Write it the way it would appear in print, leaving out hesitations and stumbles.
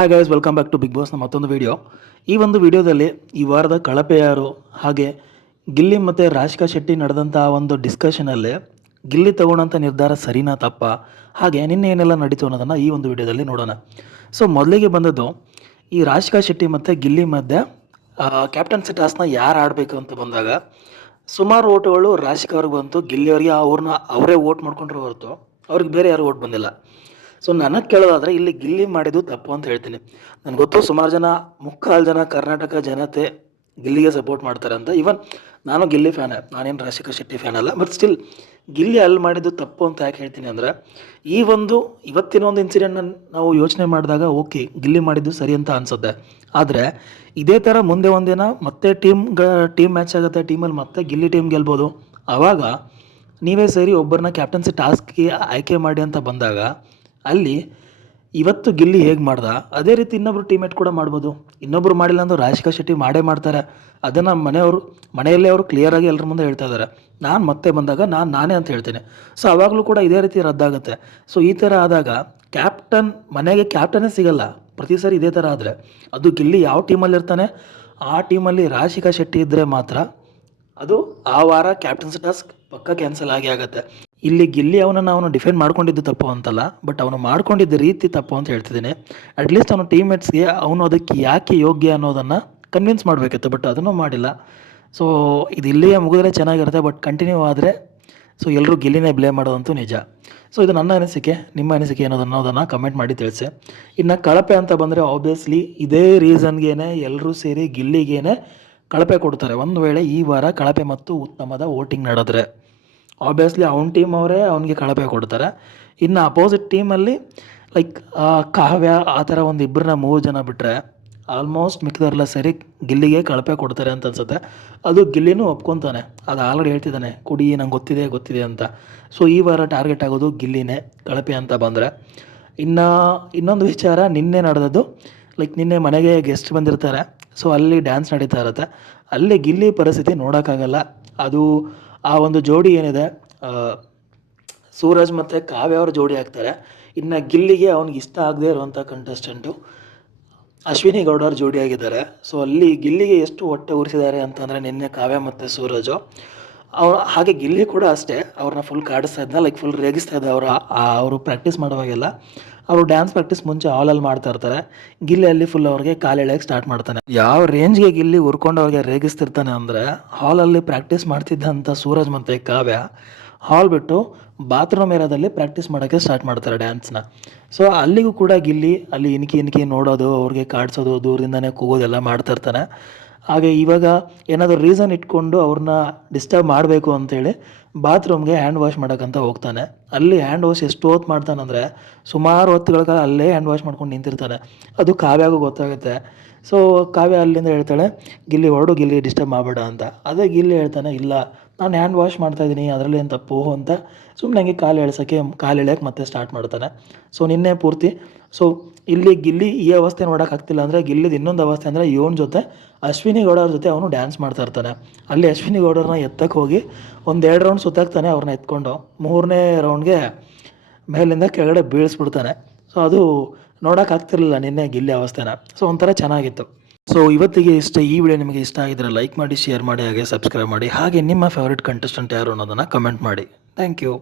Hi guys, welcome back to big ಬಾಸ್ನ ಮತ್ತೊಂದು video. ಈ ಒಂದು ವಿಡಿಯೋದಲ್ಲಿ ಈ ವಾರದ ಕಳಪೆ ಯಾರು, ಹಾಗೆ ಗಿಲ್ಲಿ ಮತ್ತು ರಾಶಿಕಾ ಶೆಟ್ಟಿ ನಡೆದಂಥ ಒಂದು ಡಿಸ್ಕಷನಲ್ಲಿ ಗಿಲ್ಲಿ ತಗೊಂಡಂಥ ನಿರ್ಧಾರ ಸರಿನಾ ತಪ್ಪ, ಹಾಗೆ ನಿನ್ನೆ ಏನೆಲ್ಲ ನಡೀತು ಅನ್ನೋದನ್ನು ಈ ಒಂದು ವಿಡಿಯೋದಲ್ಲಿ ನೋಡೋಣ. ಸೊ ಮೊದಲಿಗೆ ಬಂದದ್ದು ಈ ರಾಶಿಕಾ ಶೆಟ್ಟಿ ಮತ್ತು ಗಿಲ್ಲಿ ಮಧ್ಯೆ ಕ್ಯಾಪ್ಟನ್ಸಿ ಟಾಸ್ಕ್ನ ಯಾರು ಆಡಬೇಕು ಅಂತ ಬಂದಾಗ ಸುಮಾರು ಓಟುಗಳು ರಾಶಿಕಾ ಅವ್ರಿಗೆ ಬಂತು. ಗಿಲ್ಲಿಯವರಿಗೆ ಅವ್ರನ್ನ ಅವರೇ ಓಟ್ ಮಾಡ್ಕೊಂಡ್ರೆ ಹೊರತು ಅವ್ರಿಗೆ ಬೇರೆ ಯಾರು ಓಟ್ ಬಂದಿಲ್ಲ. ಸೊ ನನಗೆ ಕೇಳೋದಾದರೆ ಇಲ್ಲಿ ಗಿಲ್ಲಿ ಮಾಡಿದ್ದು ತಪ್ಪು ಅಂತ ಹೇಳ್ತೀನಿ. ನನಗೆ ಗೊತ್ತು ಸುಮಾರು ಜನ, ಮುಕ್ಕಾಲು ಜನ ಕರ್ನಾಟಕ ಜನತೆ ಗಿಲ್ಲಿಗೆ ಸಪೋರ್ಟ್ ಮಾಡ್ತಾರೆ ಅಂತ. ಈವನ್ ನಾನು ಗಿಲ್ಲಿ ಫ್ಯಾನೇ, ನಾನೇನು ರಾಶಿಕಾ ಶೆಟ್ಟಿ ಫ್ಯಾನ್ ಅಲ್ಲ. ಬಟ್ ಸ್ಟಿಲ್ ಗಿಲ್ಲಿ ಅಲ್ಲಿ ಮಾಡಿದ್ದು ತಪ್ಪು ಅಂತ ಯಾಕೆ ಹೇಳ್ತೀನಿ ಅಂದರೆ, ಇವತ್ತಿನ ಒಂದು ಇನ್ಸಿಡೆಂಟ್ನ ನಾವು ಯೋಚನೆ ಮಾಡಿದಾಗ ಓಕೆ ಗಿಲ್ಲಿ ಮಾಡಿದ್ದು ಸರಿ ಅಂತ ಅನಿಸುತ್ತೆ. ಆದರೆ ಇದೇ ಥರ ಮುಂದೆ ಒಂದಿನ ಮತ್ತೆ ಟೀಮ್ ಮ್ಯಾಚ್ ಆಗುತ್ತೆ, ಟೀಮಲ್ಲಿ ಮತ್ತೆ ಗಿಲ್ಲಿ ಟೀಮ್ ಗೆಲ್ಬೋದು. ಆವಾಗ ನೀವೇ ಸೇರಿ ಒಬ್ಬರನ್ನ ಕ್ಯಾಪ್ಟನ್ಸಿ ಟಾಸ್ಕ್ಗೆ ಆಯ್ಕೆ ಮಾಡಿ ಅಂತ ಬಂದಾಗ ಅಲ್ಲಿ ಇವತ್ತು ಗಿಲ್ಲಿ ಹೇಗೆ ಮಾಡ್ದ ಅದೇ ರೀತಿ ಇನ್ನೊಬ್ರು ಟೀಮೇಟ್ ಕೂಡ ಮಾಡ್ಬೋದು. ಇನ್ನೊಬ್ರು ಮಾಡಿಲ್ಲ ಅಂದರೂ ರಾಶಿಕಾ ಶೆಟ್ಟಿ ಮಾಡೇ ಮಾಡ್ತಾರೆ. ಅದನ್ನು ಮನೆಯಲ್ಲೇ ಅವರು ಕ್ಲಿಯರಾಗಿ ಎಲ್ಲರ ಮುಂದೆ ಹೇಳ್ತಾ ಇದ್ದಾರೆ. ನಾನು ಮತ್ತೆ ಬಂದಾಗ ನಾನೇ ಅಂತ ಹೇಳ್ತೀನಿ. ಸೊ ಆವಾಗಲೂ ಕೂಡ ಇದೇ ರೀತಿ ರದ್ದಾಗುತ್ತೆ. ಸೊ ಈ ಥರ ಆದಾಗ ಮನೆಗೆ ಕ್ಯಾಪ್ಟನ್ನೇ ಸಿಗಲ್ಲ ಪ್ರತಿ ಸಾರಿ ಇದೇ ಥರ ಆದರೆ. ಅದು ಗಿಲ್ಲಿ ಯಾವ ಟೀಮಲ್ಲಿ ಇರ್ತಾನೆ ಆ ಟೀಮಲ್ಲಿ ರಾಶಿಕಾ ಶೆಟ್ಟಿ ಇದ್ದರೆ ಮಾತ್ರ ಅದು ಆ ವಾರ ಕ್ಯಾಪ್ಟನ್ಸಿ ಟಾಸ್ಕ್ ಪಕ್ಕ ಕ್ಯಾನ್ಸಲ್ ಆಗುತ್ತೆ. ಇಲ್ಲಿ ಗಿಲ್ಲಿ ಅವನು ಡಿಫೆಂಡ್ ಮಾಡ್ಕೊಂಡಿದ್ದು ತಪ್ಪು ಅಂತಲ್ಲ, ಬಟ್ ಅವನು ಮಾಡ್ಕೊಂಡಿದ್ದ ರೀತಿ ತಪ್ಪು ಅಂತ ಹೇಳ್ತಿದ್ದೀನಿ. ಅಟ್ಲೀಸ್ಟ್ ಅವನು ಟೀಮ್ಮೇಟ್ಸ್ಗೆ ಅವನು ಅದಕ್ಕೆ ಯಾಕೆ ಯೋಗ್ಯ ಅನ್ನೋದನ್ನು ಕನ್ವಿನ್ಸ್ ಮಾಡಬೇಕಿತ್ತು, ಬಟ್ ಅದನ್ನು ಮಾಡಿಲ್ಲ. ಸೊ ಇದು ಇಲ್ಲಿಯೇ ಮುಗಿದ್ರೆ ಚೆನ್ನಾಗಿರುತ್ತೆ, ಬಟ್ ಕಂಟಿನ್ಯೂ ಆದರೆ ಸೊ ಎಲ್ಲರೂ ಗಿಲ್ಲಿನೇ ಬ್ಲೇಮ್ ಮಾಡೋದಂತೂ ನಿಜ. ಸೊ ಇದು ನನ್ನ ಅನಿಸಿಕೆ. ನಿಮ್ಮ ಅನಿಸಿಕೆ ಅನ್ನೋದನ್ನು ಕಮೆಂಟ್ ಮಾಡಿ ತಿಳಿಸಿ. ಇನ್ನು ಕಳಪೆ ಅಂತ ಬಂದರೆ ಆಬ್ವಿಯಸ್ಲಿ ಇದೇ ರೀಸನ್ಗೇನೆ ಎಲ್ಲರೂ ಸೇರಿ ಗಿಲ್ಲಿಗೇನೆ ಕಳಪೆ ಕೊಡ್ತಾರೆ. ಒಂದು ವೇಳೆ ಈ ವಾರ ಕಳಪೆ ಮತ್ತು ಉತ್ತಮದ ವೋಟಿಂಗ್ ನಡೆದ್ರೆ ಆಬ್ವಿಯಸ್ಲಿ ಅವ್ನ ಟೀಮ್ ಅವರೇ ಅವನಿಗೆ ಕಳಪೆ ಕೊಡ್ತಾರೆ. ಇನ್ನು ಅಪೋಸಿಟ್ ಟೀಮಲ್ಲಿ ಲೈಕ್ ಕಾವ್ಯ ಆ ಥರ ಒಂದು 2-3 ಜನ ಬಿಟ್ಟರೆ ಆಲ್ಮೋಸ್ಟ್ ಮಿಕ್ಕಿದವರೆಲ್ಲ ಸರಿ ಗಿಲ್ಲಿಗೆ ಕಳಪೆ ಕೊಡ್ತಾರೆ ಅಂತ ಅನ್ಸುತ್ತೆ. ಅದು ಗಿಲ್ಲಿನೂ ಒಪ್ಕೊತಾನೆ, ಅದು ಆಲ್ರೆಡಿ ಹೇಳ್ತಿದ್ದಾನೆ, ಕುಡಿ ನಂಗೆ ಗೊತ್ತಿದೆ ಅಂತ. ಸೊ ಈ ವಾರ ಟಾರ್ಗೆಟ್ ಆಗೋದು ಗಿಲ್ಲಿನೇ ಕಳಪೆ ಅಂತ ಬಂದರೆ. ಇನ್ನೊಂದು ವಿಚಾರ ನಿನ್ನೆ ನಡೆದದ್ದು, ಲೈಕ್ ನಿನ್ನೆ ಮನೆಗೆ ಗೆಸ್ಟ್ ಬಂದಿರ್ತಾರೆ. ಸೊ ಅಲ್ಲಿ ಡ್ಯಾನ್ಸ್ ನಡೀತಾ ಇರುತ್ತೆ. ಅಲ್ಲಿ ಗಿಲ್ಲಿ ಪರಿಸ್ಥಿತಿ ನೋಡೋಕ್ಕಾಗಲ್ಲ. ಅದು ಆ ಒಂದು ಜೋಡಿ ಏನಿದೆ, ಸೂರಜ್ ಮತ್ತು ಕಾವ್ಯ ಅವ್ರ ಜೋಡಿ ಆಗ್ತಾರೆ. ಇನ್ನು ಗಿಲ್ಲಿಗೆ ಅವ್ನಿಗೆ ಇಷ್ಟ ಆಗದೆ ಇರುವಂಥ ಕಂಟೆಸ್ಟೆಂಟು ಅಶ್ವಿನಿ ಗೌಡ ಅವ್ರ ಜೋಡಿ ಆಗಿದ್ದಾರೆ. ಸೊ ಅಲ್ಲಿ ಗಿಲ್ಲಿಗೆ ಎಷ್ಟು ಹೊಟ್ಟೆ ಉರಿಸಿದ್ದಾರೆ ಅಂತಂದರೆ ನಿನ್ನೆ ಕಾವ್ಯ ಮತ್ತು ಸೂರಜು ಹಾಗೆ ಗಿಲ್ಲಿ ಕೂಡ ಅಷ್ಟೇ ಅವ್ರನ್ನ ಫುಲ್ ಕಾಡಿಸ್ತಾ ಇದ್ದ, ಲೈಕ್ ಫುಲ್ ರೇಗಿಸ್ತಾ ಇದ್ದ. ಅವರು ಪ್ರಾಕ್ಟೀಸ್ ಮಾಡುವಾಗೆಲ್ಲ ಅವರು ಡ್ಯಾನ್ಸ್ ಪ್ರಾಕ್ಟೀಸ್ ಮುಂಚೆ ಹಾಲಲ್ಲಿ ಮಾಡ್ತಾ ಇರ್ತಾರೆ. ಗಿಲ್ಲಿ ಅಲ್ಲಿ ಫುಲ್ ಅವ್ರಿಗೆ ಕಾಲೆಳೆಯೋಕ್ಕೆ ಸ್ಟಾರ್ಟ್ ಮಾಡ್ತಾನೆ. ಯಾವ ರೇಂಜ್ಗೆ ಗಿಲ್ಲಿ ಉರ್ಕೊಂಡು ಅವ್ರಿಗೆ ರೇಗಿಸ್ತಿರ್ತಾನೆ ಅಂದರೆ, ಹಾಲಲ್ಲಿ ಪ್ರಾಕ್ಟೀಸ್ ಮಾಡ್ತಿದ್ದಂಥ ಸೂರಜ್ ಮತ್ತು ಕಾವ್ಯ ಹಾಲ್ ಬಿಟ್ಟು ಬಾತ್ರೂಮ್ ಏರಿಯಾದಲ್ಲಿ ಪ್ರಾಕ್ಟೀಸ್ ಮಾಡೋಕ್ಕೆ ಸ್ಟಾರ್ಟ್ ಮಾಡ್ತಾರೆ ಡ್ಯಾನ್ಸ್ನ. ಸೊ ಅಲ್ಲಿಗೂ ಕೂಡ ಗಿಲ್ಲಿ ಅಲ್ಲಿ ಇನ್ಕಿ ನೋಡೋದು, ಅವ್ರಿಗೆ ಕಾಡಿಸೋದು, ದೂರದಿಂದನೇ ಕೂಗೋದೆಲ್ಲ ಮಾಡ್ತಾ ಇರ್ತಾನೆ. ಹಾಗೆ ಇವಾಗ ಏನಾದರೂ ರೀಸನ್ ಇಟ್ಕೊಂಡು ಅವ್ರನ್ನ ಡಿಸ್ಟರ್ಬ್ ಮಾಡಬೇಕು ಅಂತೇಳಿ ಬಾತ್ರೂಮ್ಗೆ ಹ್ಯಾಂಡ್ ವಾಶ್ ಮಾಡೋಕ್ಕಂತ ಹೋಗ್ತಾನೆ. ಅಲ್ಲಿ ಹ್ಯಾಂಡ್ ವಾಶ್ ಎಷ್ಟು ಹೊತ್ತು ಮಾಡ್ತಾನಂದರೆ ಸುಮಾರು ಹೊತ್ತುಗಳ ಕಾಲ ಅಲ್ಲೇ ಹ್ಯಾಂಡ್ ವಾಶ್ ಮಾಡ್ಕೊಂಡು ನಿಂತಿರ್ತಾನೆ. ಅದು ಕಾವ್ಯಾಗೂ ಗೊತ್ತಾಗುತ್ತೆ. ಸೊ ಕಾವ್ಯ ಅಲ್ಲಿಂದ ಹೇಳ್ತಾಳೆ, ಗಿಲ್ಲಿ ಡಿಸ್ಟರ್ಬ್ ಮಾಡಬೇಡ ಅಂತ. ಅದೇ ಗಿಲ್ಲಿ ಹೇಳ್ತಾನೆ, ಇಲ್ಲ ನಾನು ಹ್ಯಾಂಡ್ ವಾಶ್ ಮಾಡ್ತಾಯಿದ್ದೀನಿ, ಅದರಲ್ಲಿ ಏನು ತಪ್ಪು ಅಂತ ಸುಮ್ಮನೆ ನನಗೆ ಕಾಲು ಎಳೆಯೋಕ್ಕೆ ಮತ್ತೆ ಸ್ಟಾರ್ಟ್ ಮಾಡ್ತಾನೆ. ಸೊ ನಿನ್ನೆ ಪೂರ್ತಿ ಸೊ ಇಲ್ಲಿ ಗಿಲ್ಲಿ ಈ ಅವಸ್ಥೆ ನೋಡೋಕ್ಕಾಗ್ತಿಲ್ಲ ಅಂದರೆ ಗಿಲ್ಲಿದು ಇನ್ನೊಂದು ಅವಸ್ಥೆ ಅಂದರೆ ಇವನ ಜೊತೆ ಅಶ್ವಿನಿ ಗೌಡ ಅವ್ರ ಜೊತೆ ಅವನು ಡ್ಯಾನ್ಸ್ ಮಾಡ್ತಾ ಇರ್ತಾನೆ. ಅಲ್ಲಿ ಅಶ್ವಿನಿ ಗೌಡರನ್ನ ಎತ್ತಕ್ಕೆ ಹೋಗಿ 1-2 ರೌಂಡ್ ಸುತ್ತಾಕ್ತಾನೆ. ಅವ್ರನ್ನ ಎತ್ಕೊಂಡು 3ನೇ ರೌಂಡ್ಗೆ ಮೇಲಿಂದ ಕೆಳಗಡೆ ಬೀಳಿಸ್ಬಿಡ್ತಾನೆ. ಸೊ ಅದು ನೋಡೋಕ್ಕಾಗ್ತಿರ್ಲಿಲ್ಲ ನಿನ್ನೆ ಗಿಲ್ಲಿ ಅವಸ್ಥೆನ. ಸೊ ಒಂಥರ ಚೆನ್ನಾಗಿತ್ತು. ಸೊ ಇವತ್ತಿಗೆ ಈ ವಿಡಿಯೋ ನಿಮಗೆ ಇಷ್ಟ ಆಗಿದ್ರೆ ಲೈಕ್ ಮಾಡಿ, ಶೇರ್ ಮಾಡಿ, ಹಾಗೆ ಸಬ್ಸ್ಕ್ರೈಬ್ ಮಾಡಿ. ಹಾಗೆ ನಿಮ್ಮ ಫೇವ್ರೇಟ್ ಕಂಟೆಸ್ಟೆಂಟ್ ಯಾರು ಅನ್ನೋದನ್ನು ಕಮೆಂಟ್ ಮಾಡಿ. Thank you.